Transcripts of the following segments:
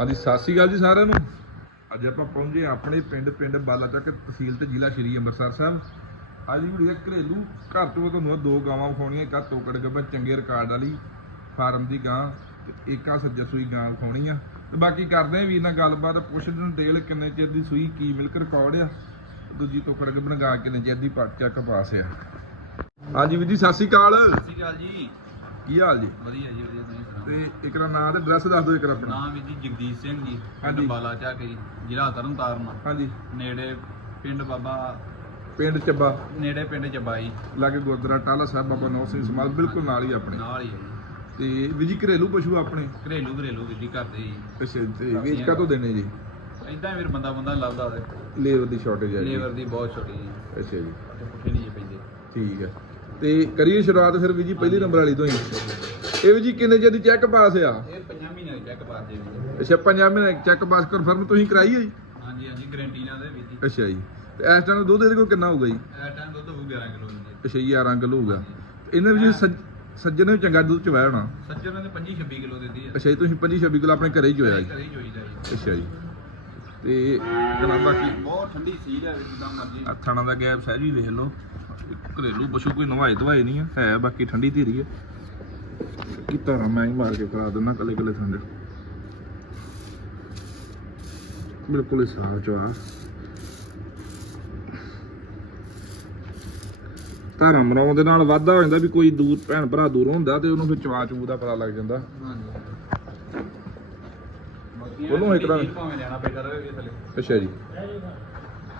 ਹਾਂਜੀ, ਸਤਿ ਸ਼੍ਰੀ ਅਕਾਲ ਜੀ ਸਾਰਿਆਂ ਨੂੰ। ਅੱਜ ਆਪਾਂ ਪਹੁੰਚੇ ਆਪਣੇ ਪਿੰਡ ਪਿੰਡ ਬਾਲਾਚੱਕ ਤਹਿਸੀਲ ਤੇ ਜ਼ਿਲ੍ਹਾ ਸ਼੍ਰੀ ਅੰਮ੍ਰਿਤਸਰ ਸਾਹਿਬ। ਅੱਜ ਦੀ ਵੀਡੀਓ ਘਰੇਲੂ ਘਰ ਤੋਂ ਤੁਹਾਨੂੰ ਦੋ ਗਾਵਾਂ ਵਿਖਾਉਣੀਆਂ, ਇੱਕ ਆ ਤੋਕੜ ਗੱਬਾ ਚੰਗੇ ਰਿਕਾਰਡ ਵਾਲੀ ਫਾਰਮ ਦੀ ਗਾਂ ਤੇ ਇੱਕ ਆ ਸੱਜਾ ਸੂਈ ਗਾਂ ਵਿਖਾਉਣੀ ਆ। ਤੇ ਬਾਕੀ ਕਰਦੇ ਆ ਵੀਰ ਨਾਲ ਗੱਲਬਾਤ ਪੁੱਛਦੇ ਨੂੰ ਕਿੰਨੇ ਚਿਰ ਦੀ ਸੂਈ, ਕੀ ਮਿਲਕ ਰਿਕਾਰਡ ਆ ਦੂਜੀ ਤੋਕੜ ਗੱਬਣ ਗਾਂ ਕਿੰਨੇ ਚਿਰ ਦੀ ਪੱਟ ਚੱਕ ਪਾਸ ਆ। ਹਾਂਜੀ ਵੀਰ ਜੀ, ਸਤਿ ਸ਼੍ਰੀ ਅਕਾਲ। ਸਤਿ ਸ਼੍ਰੀ ਅਕਾਲ ਜੀ। ਕੀ ਹਾਲ ਜੀ? ਵਧੀਆ ਜੀ ਵਧੀਆ ਤੁਸੀਂ ਸੁਣਾਓ? ਤੇ ਇੱਕ ਦਾ ਨਾਂ ਤੇ ਐਡਰੈਸ ਦੱਸ ਦਿਓ ਇੱਕ ਆਪਣਾ। ਨਾਮ ਵੀ ਜੀ ਜਗਦੀਸ਼ ਸਿੰਘ ਜੀ ਹਾਂਜੀ। ਪਿੰਡ ਬਾਲਾ ਝਾਕੀ ਜ਼ਿਲ੍ਹਾ ਤਰਨਤਾਰਨ। ਹਾਂਜੀ। ਨੇੜੇ ਪਿੰਡ ਬਾਬਾ ਪਿੰਡ ਚੱਬਾ। ਨੇੜੇ ਪਿੰਡ ਜਬਾਈ ਲਾਗੇ ਗੁਰਦੁਆਰਾ ਟਾਲਾ ਸਾਹਿਬ ਬਾਬਾ ਨੌ ਸਿੰਘ ਸਮਾਲ ਬਿਲਕੁਲ ਨਾਲ ਹੀ ਆਪਣੇ। ਨਾਲ ਹੀ ਹੈ ਜੀ। ਤੇ ਵੀ ਜੀ ਘਰੇਲੂ ਪਸ਼ੂ ਆਪਣੇ? ਘਰੇਲੂ ਘਰੇਲੂ ਵੀ ਜੀ ਕਰਦੇ ਜੀ। ਅੱਛਾ ਤੇ ਵੇਚ ਕਾ ਤੋਂ ਦੇਣੇ ਜੀ? ਇਦਾਂ ਫਿਰ ਬੰਦਾ ਬੰਦਾ ਲੱਭਦਾ ਲੇਬਰ ਦੀ ਸ਼ਾਰਟੇਜ ਹੈ ਜੀ। ਲੇਬਰ ਦੀ ਬਹੁਤ ਛੋਟੀ ਜੀ। ਅੱਛਾ ਜੀ। ਤੇ ਪੁੱਠੇ ਨਹੀਂ ਜੀ ਪੈਂਦੇ। ਠੀਕ ਹੈ ਤੇ ਕਰੀਏ ਸ਼ੁਰੂਆਤ ਫਿਰ ਵੀ ਜੀ ਪਹਿਲੀ ਨੰਬਰ ਵਾਲੀ ਤੋਂ ਹੀ। ਇਹ ਵੀ ਜੀ ਕਿੰਨੇ ਚਿਰ ਦੀ ਚੈੱਕ ਪਾਸ ਆ? ਇਹ ਪੰਜਾਂ ਮਹੀਨਿਆਂ ਦੀ ਚੈੱਕ ਪਾਸ ਦੇ ਵੀ ਅੱਛਾ ਪੰਜਾਂ ਮਹੀਨੇ ਚੈੱਕ ਪਾਸ ਕਨਫਰਮ ਤੁਸੀਂ ਕਰਾਈ ਹੈ ਜੀ? ਹਾਂਜੀ ਹਾਂਜੀ ਗਰੰਟੀ ਨਾਲ ਦੇ ਵੀ ਜੀ। ਅੱਛਾ ਜੀ। ਤੇ ਇਸ ਟਾਈਮ ਦੁੱਧ ਇਹਦੇ ਕੋਲ ਕਿੰਨਾ ਹੋਊਗਾ ਜੀ? ਇਹ ਟਾਈਮ ਦੁੱਧ ਹੋਊ 11 ਕਿਲੋ ਜੀ। ਅੱਛਾ ਜੀ 11 ਕਿਲੋ ਹੋਊਗਾ। ਇਹਨਾਂ ਵਿੱਚ ਸੱਜ- ਸੱਜਣ ਨੇ ਵੀ ਚੰਗਾ ਦੁੱਧ ਚਵਾਇਆ ਹੋਣਾ। ਸੱਜਣ ਨੇ 25 26 ਕਿਲੋ ਦਿੰਦੀ ਹੈ ਅੱਛਾ ਜੀ ਤੁਸੀਂ 25 26 ਕਿਲੋ ਆਪਣੇ ਘਰੇ ਹੀ ਚੋਇਆ ਜੀ। ਘਰੇ ਹੀ ਜੋਈਦਾ ਜੀ। ਅੱਛਾ ਜੀ। ਤੇ ਜਨਾਬ ਬਾਕੀ ਬਹੁਤ ਠੰਡੀ ਸੀਲ ਹੈ ਜਿੱਦਾਂ ਮਰਜ਼ੀ। ਆਹ ਥਾਣਾ ਦਾ ਗੈਪ ਸਹਿਜ ਵੇਖ ਲਓ। ਘਰੇਲੂ ਪਸ਼ੂ ਕੋਈ ਨਵਾਏ ਧਵਾਏ ਨਹੀਂ ਹੈ ਬਾਕੀ ਠੰਡੀ ਧੀਰੀ ਹੈ ਕੀ ਧਾਰਾਂ ਮੈਂ ਹੀ ਮਾਰ ਕੇ ਕਰਾ ਦਿੰਦਾ ਕੱਲੇ ਕੱਲੇ ਥੰਡੇ ਬਿਲਕੁਲ ਹੀ ਸਾਫ਼ ਚਵਾ ਧਾਰਾਂ ਮਰਾਉਣ ਦੇ ਨਾਲ ਵਾਧਾ ਹੋ ਜਾਂਦਾ ਵੀ ਕੋਈ ਦੂਰ ਭੈਣ ਭਰਾ ਦੂਰੋਂ ਹੁੰਦਾ ਤੇ ਉਹਨੂੰ ਫਿਰ ਚਵਾ ਚੂ ਦਾ ਪਤਾ ਲੱਗ ਜਾਂਦਾ। ਹਾਂਜੀ ਉਹਨੂੰ ਇੱਕ ਤਰ੍ਹਾਂ- ਭਾਵੇਂ ਲੈਣਾ ਪੈਂਦਾ ਰਹੇ ਥੱਲੇ। ਅੱਛਾ ਜੀ।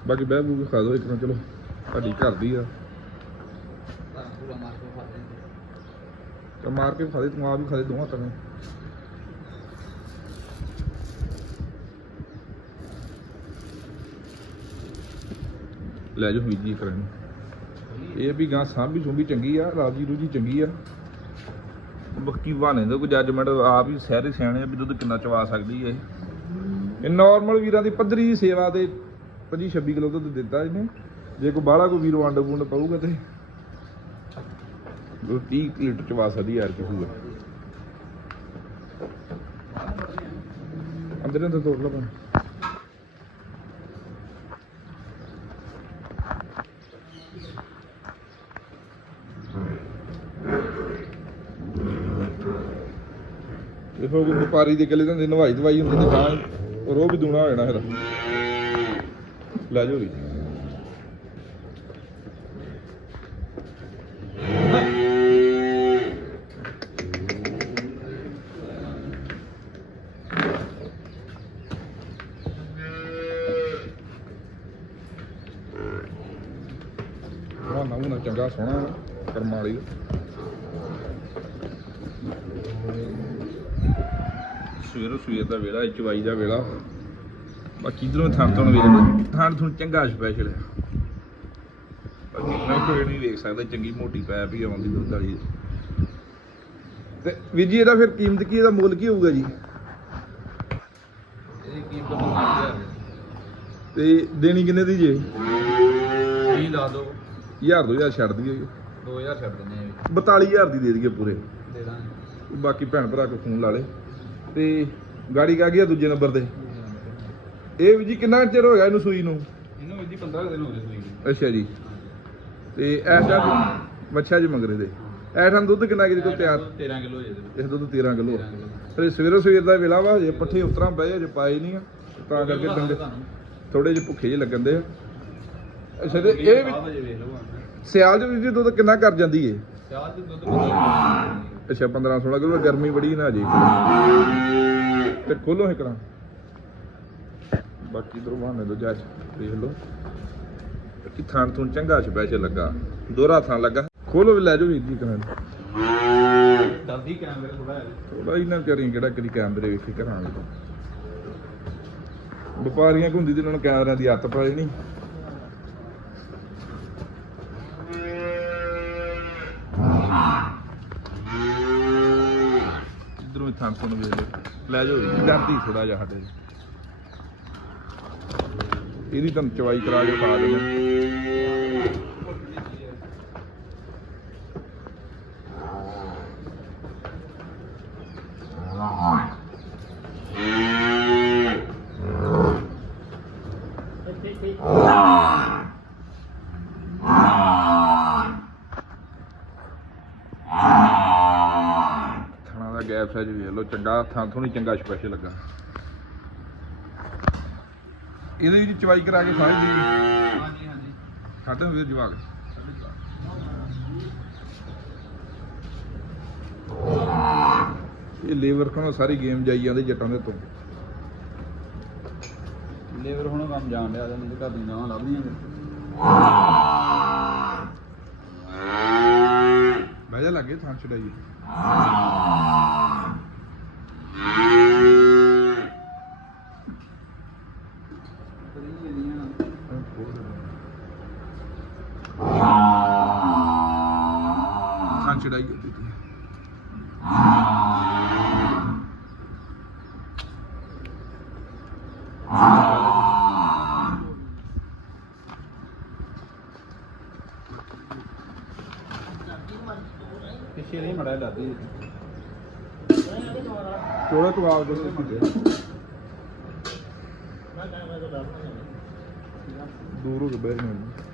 ਬਾਕੀ ਬਹਿ ਬੂ ਖਾ ਦੋ ਇੱਕ ਨਾ ਚਲੋ ਸਾਡੀ ਘਰ ਦੀ ਆ। ਕੇ ਖਾ ਦੇ ਤੂੰ ਆ ਵੀ ਖਾ ਦੇ ਦੋਵਾਂ ਤਵੇਂ ਲੈ ਜੋ ਵੀਜੀ ਕਰਨ ਇਹ ਵੀ ਗਾਂ ਸਾਂਭੀ ਸੁੰਭੀ ਚੰਗੀ ਆ ਰਾਜੀ ਰੂਜੀ ਚੰਗੀ ਆ। ਬਾਕੀ ਬਹਾਨੇ ਦਾ ਕੋਈ ਜੱਜਮੈਂਟ ਆਪ ਹੀ ਸਹਿਰੇ ਸਿਆਣੇ ਆ ਵੀ ਦੁੱਧ ਕਿੰਨਾ ਚਵਾ ਸਕਦੀ ਹੈ ਇਹ। ਨਾਰਮਲ ਵੀਰਾਂ ਦੀ ਪੱਧਰੀ ਸੇਵਾ ਦੇ 25 26 ਕਿਲੋ ਦੁੱਧ ਦਿੱਤਾ ਇਹਨੇ। ਜੇ ਕੋਈ ਬਾਹਲਾ ਕੋਈ ਵੀਰ ਵੰਡ ਵੁੰਡ ਪਊਗਾ ਤੇ ਉਹ 30 ਲੀਟਰ ਚਵਾ ਸਕਦੀ ਯਾਰ ਕਿਸੇ ਅੰਦਰ ਅੰਦਰ ਤੋੜ ਲਾ ਪਾਣੀ ਇਹ ਵਪਾਰੀ ਦੇ ਗਲੇ ਦੇ ਨਵਾਈ ਦਵਾਈ ਹੁੰਦੀ ਤੇ ਗਾਂ ਰੋਹ ਵੀ ਦੂਣਾ ਹੋ ਜਾਣਾ ਫਿਰ। ਲੈ ਜਾਓ ਜੀ ਉਹ ਨਾ ਉਹ ਚੰਗਾ ਸੋਹਣਾ ਕਰਮ ਵਾਲੀ। ਸਵੇਰ ਸਵੇਰ ਦਾ ਵੇਲਾ ਚਵਾਈ ਦਾ ਵੇਲਾ। ਬਾਕੀ ਇਧਰੋਂ ਥਾਂ ਤੋਂ ਵੇਖਦਾ। ਥਾਂ ਤੁਹਾਨੂੰ ਚੰਗਾ ਸਪੈਸ਼ਲ ਹੈ ਬਾਕੀ ਮੈਂ ਕੋਈ ਨਹੀਂ ਵੇਖ ਸਕਦਾ ਚੰਗੀ ਮੋਟੀ ਪੈ ਵੀ ਆਉਂਦੀ ਦੁੱਧ ਵਾਲੀ। ਤੇ ਵੀਰ ਜੀ ਇਹਦਾ ਫਿਰ ਕੀਮਤ ਕੀ ਇਹਦਾ ਮੁੱਲ ਕੀ ਹੋਊਗਾ ਜੀ? ਇਹਦੀ ਕੀਮਤ ਤੇ ਦੇਣੀ ਕਿੰਨੇ ਦੀ ਜੇ? 20 ਲਾ ਦਿਓ। 1000 2000 ਛੱਡ ਦਈਏ। 2000 ਛੱਡ ਦਿੰਦੇ ਆ 42000 ਦੀ ਦੇ ਦਈਏ ਪੂਰੇ। ਬਾਕੀ ਭੈਣ ਭਰਾ ਕੋ ਫੋਨ ਲਾ ਲੇ। ਤੇ ਗਾੜੀ ਕਾ ਗਿਆ ਦੂਜੇ ਨੰਬਰ ਤੇ। ਇਹ ਵੀ ਜੀ ਕਿੰਨਾ ਚਿਰ ਹੋ ਗਿਆ ਇਹਨੂੰ ਸੂਈ ਨੂੰ? ਇਹਨੂੰ ਵੀ 15 ਦਿਨ ਹੋ ਗਏ ਸੂਈ ਨੂੰ। ਅੱਛਾ ਜੀ। ਤੇ ਐਸਾ ਬੱਚਾ ਜੀ ਮੰਗਰੇ ਦੇ ਐਠਾਂ ਦੁੱਧ ਕਿੰਨਾ ਕਿਤੇ ਕੋਲ ਤਿਆਰ? 13 ਕਿਲੋ ਜੇ ਇਸ ਦੁੱਧ 13 ਕਿਲੋ ਫਿਰ ਸਵੇਰੋ ਸਵੇਰ ਦਾ ਵੇਲਾ ਵਾ ਜੇ ਪੱਠੇ ਉਤਰਾਂ ਪਏ ਜੇ ਪਾਏ ਨਹੀਂ ਆ, ਤਾਂ ਕਰਕੇ ਥੋੜੇ ਜਿਹੇ ਭੁੱਖੇ ਜੇ ਲੱਗਣ ਦੇ ਆ। ਅੱਛਾ ਤੇ ਇਹ ਵੀ ਵਜੇ ਵੇਖ ਲਓ ਸਿਆਲ ਦੇ ਵਿੱਚ ਦੁੱਧ ਕਿੰਨਾ ਕਰ ਜਾਂਦੀ ਏ? ਚਾਹ ਦੇ ਦੁੱਧ ਅੱਛਾ 15 16 ਕਿਲੋ ਗਰਮੀ ਬੜੀ ਨਾ ਜੀ। ਤੇ ਖੋਲੋ ਇਕਰਾਂ ਬਾਕੀ ਇਧਰ ਬਹਾਨੇ ਦੋ ਜਾ ਦੇਖ ਲਓ। ਕਿ ਥਾਂ ਤੋਂ ਚੰਗਾ ਸਪੈਸ਼ਲ ਲੱਗਾ। ਦੋਹਰਾ ਥਾਂ ਲੱਗਾ। ਖੋਲੋ ਵੀ ਲੈ ਜਾਓ ਵੀਰ ਜੀ ਕਰਾਂ ਦਲਦੀ ਕੈਮਰੇ ਥੋੜਾ ਹੈ ਥੋੜਾ ਹੀ ਨਾ ਕਰੀ ਕਿਹੜਾ ਕਦੀ ਕੈਮਰੇ ਵੇਖੀ ਵਾਲੇ ਵਪਾਰੀਆਂ ਹੁੰਦੀ ਤੇ ਉਹਨਾਂ ਨੂੰ ਕੈਮਰਿਆਂ ਦੀ ਹੱਥ ਪਾਈ ਨਹੀਂ ਇਧਰੋਂ ਹੀ ਵੇਖ ਲਓ ਲੈ ਜਾਓ ਜੀ। ਡਰਦੀ ਥੋੜਾ ਜਿਹਾ ਸਾਡੇ। ਇਹਦੀ ਤੁਹਾਨੂੰ ਚਵਾਈ ਕਰਾ ਕੇ ਪਾ ਦੇਣਾ ਥਣਾ ਦਾ ਗੈਪ ਚੰਗਾ ਥਾਂ ਨਹੀਂ ਚੰਗਾ ਸਪੈਸ਼ਲ ਲੱਗਾ। ਇਹਦੇ ਵਿੱਚ ਚਵਾਈ ਕਰਾ ਕੇ ਸਾਰੀ ਦੀ ਹਾਂਜੀ ਹਾਂਜੀ। ਸਾਡੇ ਵੀਰ ਜਵਾਗ ਇਹ ਲੇਬਰ ਕੋਲ ਸਾਰੀ ਗੇਮ ਜਾਈ ਜਾਂਦੇ ਜੱਟਾਂ ਦੇ ਤੋਂ ਲੇਬਰ ਹੁਣ ਕੰਮ ਜਾਣ ਡਿਆ ਤੇ ਘਰ ਦੀ ਨਾਵਾਂ ਲੱਭਦੀਆਂ ਨੇ। ਬਹਿ ਜਾ ਲੱਗੇ ਥਾਂ ਛਡਾਈ। ਥਾਂ ਛਡਾਈ ਹੁੰਦੀ ਪਿੱਛੇ ਨਹੀਂ ਮੜਾ ਲਾਦੀ ਚੋੜਾ ਤੂੰ ਆਪ ਦੇ ਦੂਰ ਹੋ ਕੇ ਬਹਿ ਜਾਣਾ।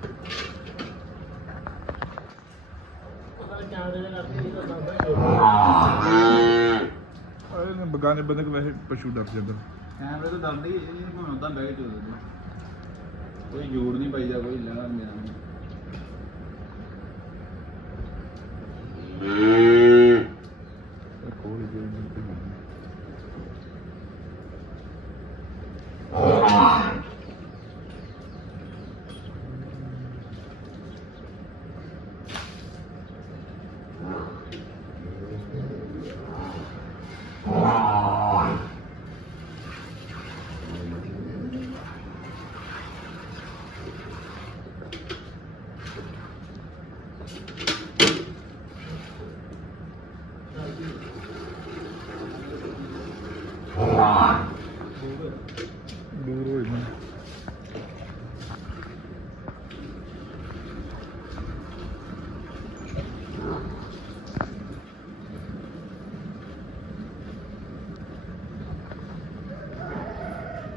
ਆਏ ਬਗਾਨੇ ਬੰਦੇ ਕੋ ਵੈਸੇ ਪਸ਼ੂ ਡਰ ਜਾਂਦਾ ਕੈਮਰੇ ਤੋਂ ਡਰਦੀ ਇਹ ਨਹੀਂ ਭਾਵੇਂ ਉਦਾਂ ਕੇ ਚੋਦ ਕੋਈ ਜੋੜ ਨਹੀਂ ਪਾਈਦਾ ਕੋਈ ਲੈਣਾ ਨਹੀਂ। ਦੇਣਾ ਕੋਲ ਹੀ ਕੋਈ ਨਹੀਂ ਦੂਰ ਹੋਈ ਮੈਂ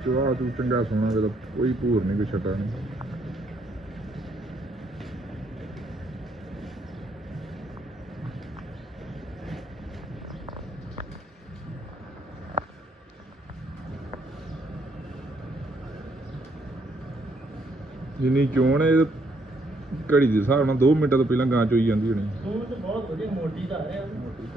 ਚਵਾ ਤੂੰ ਚੰਗਾ ਸੋਹਣਾ ਵੇਲਾ ਕੋਈ ਭੂਰ ਨਹੀਂ ਕੋਈ ਛਟਾ ਨਹੀਂ ਜਿੰਨੀ ਚੋਣ ਹੈ ਇਹ ਘੜੀ ਦੇ ਹਿਸਾਬ ਨਾਲ 2 ਮਿੰਟਾਂ ਤੋਂ ਪਹਿਲਾਂ ਗਾਂ ਚੋਈ ਜਾਂਦੀ ਹੋਣੀ। ਉਹ ਤੇ ਬਹੁਤ ਵਧੀਆ ਮੋਟੀ ਦਾ ਹੈ। ਮੋਟੀ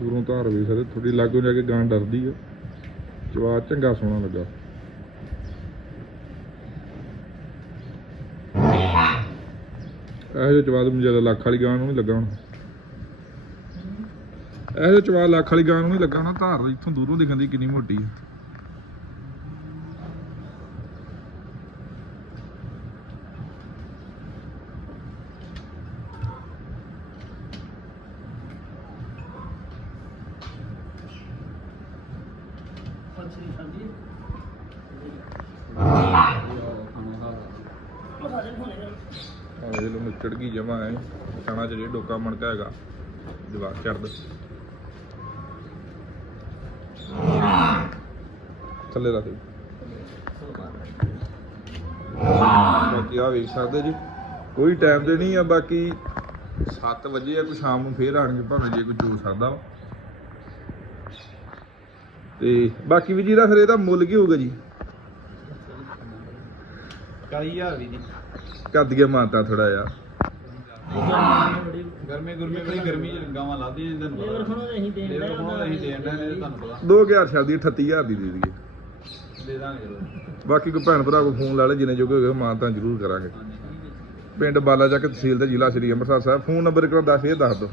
ਦੂਰੋਂ ਧਾਰ ਵੀ ਸਕਦੇ ਥੋੜੀ ਲਾਗੋਂ ਜਾ ਕੇ ਗਾਂ ਡਰਦੀ ਆ। ਚਵਾ ਚੰਗਾ ਸੋਹਣਾ ਲੱਗਾ। ਇਹੋ ਜਿਹਾ ਚਵਾ ਜ਼ਿਆਦਾ ਲੱਖ ਵਾਲੀ ਗਾਂ ਨੂੰ ਨਹੀਂ ਲੱਗਾ ਹੁਣ। ਇਹੋ ਜਿਹਾ ਚਵਾ ਲੱਖ ਵਾਲੀ ਗਾਂ ਨੂੰ ਨਹੀਂ ਲੱਗਾ ਨਾ ਧਾਰ ਇੱਥੋਂ ਦੂਰੋਂ ਦਿਖਣ ਦੀ ਕਿੰਨੀ ਮੋਟੀ ਹੈ ਪੱਛੀ ਖਾਂਦੀ ਖਾਣਾ ਖਾ ਉਹ ਸਾਰੇ ਹੋਣੇ ਨੇ ਆ ਇਹ ਲੋ ਚੜ ਗਈ ਜਮਾ ਹੈ। ਖਾਣਾ ਚ ਜੇ ਡੋਕਾ ਮਣਕਾ ਹੈਗਾ ਜਵਾਕ ਚੜਦ ਥੱਲੇ ਰੱਖ ਦਿਓ। ਬਾਕੀ ਆ ਵੇਖ ਸਕਦੇ ਜੀ। ਕੋਈ ਟਾਈਮ ਤੇ ਨਹੀਂ ਆ ਬਾਕੀ 7 ਵਜੇ ਆ ਕੋਈ ਸ਼ਾਮ ਨੂੰ ਫੇਰ ਆਣਗੇ ਭਾਵੇਂ ਜੇ ਕੋਈ ਜੂ ਸਕਦਾ ਵਾ। ਤੇ ਬਾਕੀ ਵੀ ਜੀ ਦਾ ਫਿਰ ਇਹਦਾ ਮੁੱਲ ਕੀ ਹੋਊਗਾ ਜੀ? 40000 ਦੀ ਜੀ। ਕੱਦ ਗਿਆ ਮਾਤਾ ਥੋੜਾ ਜਿਹਾ। ਗਰਮੀ ਗੁਰਮੀ ਬੜੀ ਗਰਮੀ ਚ ਗਾਵਾਂ ਲਾਦੀ ਨੇ ਤੁਹਾਨੂੰ ਲੇਬਰ ਪਤਾ ਹੁਣ ਅਸੀਂ ਦੇਣ ਲੇਬਰ ਡਏ ਹੁਣ ਅਸੀਂ ਦੇਣ ਡਏ ਨੇ ਤੁਹਾਨੂੰ ਪਤਾ। 2000 ਛੱਡ ਦੀ 38000 ਦੀ ਦੇ ਦਈਏ। ਦੇ ਦਾਂਗੇ ਚਲੋ ਬਾਕੀ ਕੋਈ ਭੈਣ ਭਰਾ ਕੋ ਫੋਨ ਲਾ ਲੈ ਜਿੰਨੇ ਜੋਗੇ ਹੋਗੇ ਮਾਂ ਤਾਂ ਜ਼ਰੂਰ ਕਰਾਂਗੇ। ਪਿੰਡ ਬਾਲਾ ਚੱਕ ਤਹਿਸੀਲ ਤੇ ਜ਼ਿਲ੍ਹਾ ਸ੍ਰੀ ਅੰਮ੍ਰਿਤਸਰ ਸਾਹਿਬ। ਫੋਨ ਨੰਬਰ ਇੱਕ ਵਾਰ ਦੱਸ ਇਹ ਦੱਸ ਦਿਓ।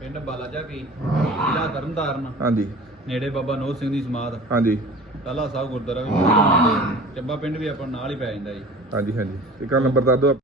ਪਿੰਡ ਬਾਲਾਜਾ ਕੀ ਜ਼ਿਲ੍ਹਾ ਤਰਨਤਾਰਨ। ਹਾਂਜੀ। ਨੇੜੇ ਬਾਬਾ ਨੋਹ ਸਿੰਘ ਦੀ ਸਮਾਧ। ਹਾਂਜੀ। ਟਾਲਾ ਸਾਹਿਬ ਗੁਰਦੁਆਰਾ ਵੀ। ਚੱਬਾ ਪਿੰਡ ਵੀ ਆਪਾਂ ਨਾਲ ਹੀ ਪੈ ਜਾਂਦਾ ਜੀ। ਹਾਂਜੀ ਹਾਂਜੀ। ਤੇ ਕੱਲ ਨੰਬਰ ਦੱਸ ਦਿਓ।